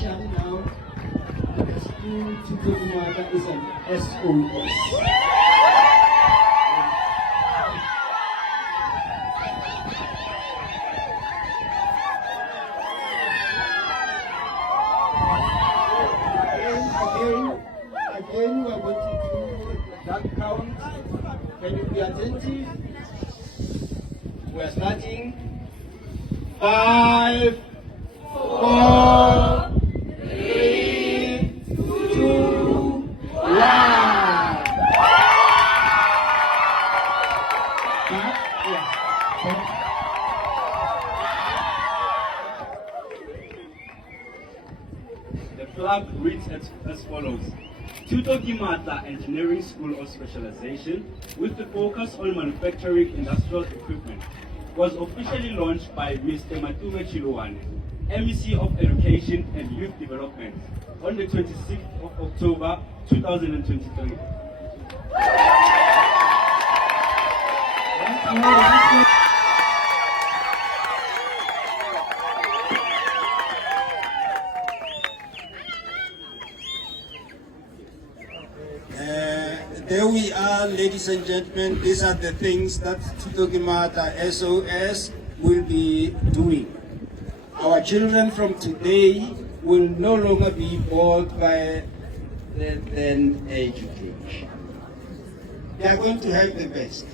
officially now, the school Thuto Maatla is an SOS. Again, we are going to do that count. Can you be attentive? We are starting. 5, 4, 3, 2, 1. The flag reads as follows. Thuto Maatla Engineering School of Specialization, with the focus on manufacturing industrial equipment, was officially launched by Mr. Matume Chiluwane, MEC of Education and Youth Development, on the 26th of October 2023. There we are, ladies and gentlemen. These are the things that Thuto Maatla SOS will be doing. Our children from today will no longer be bored by the then education. They are going to have the best.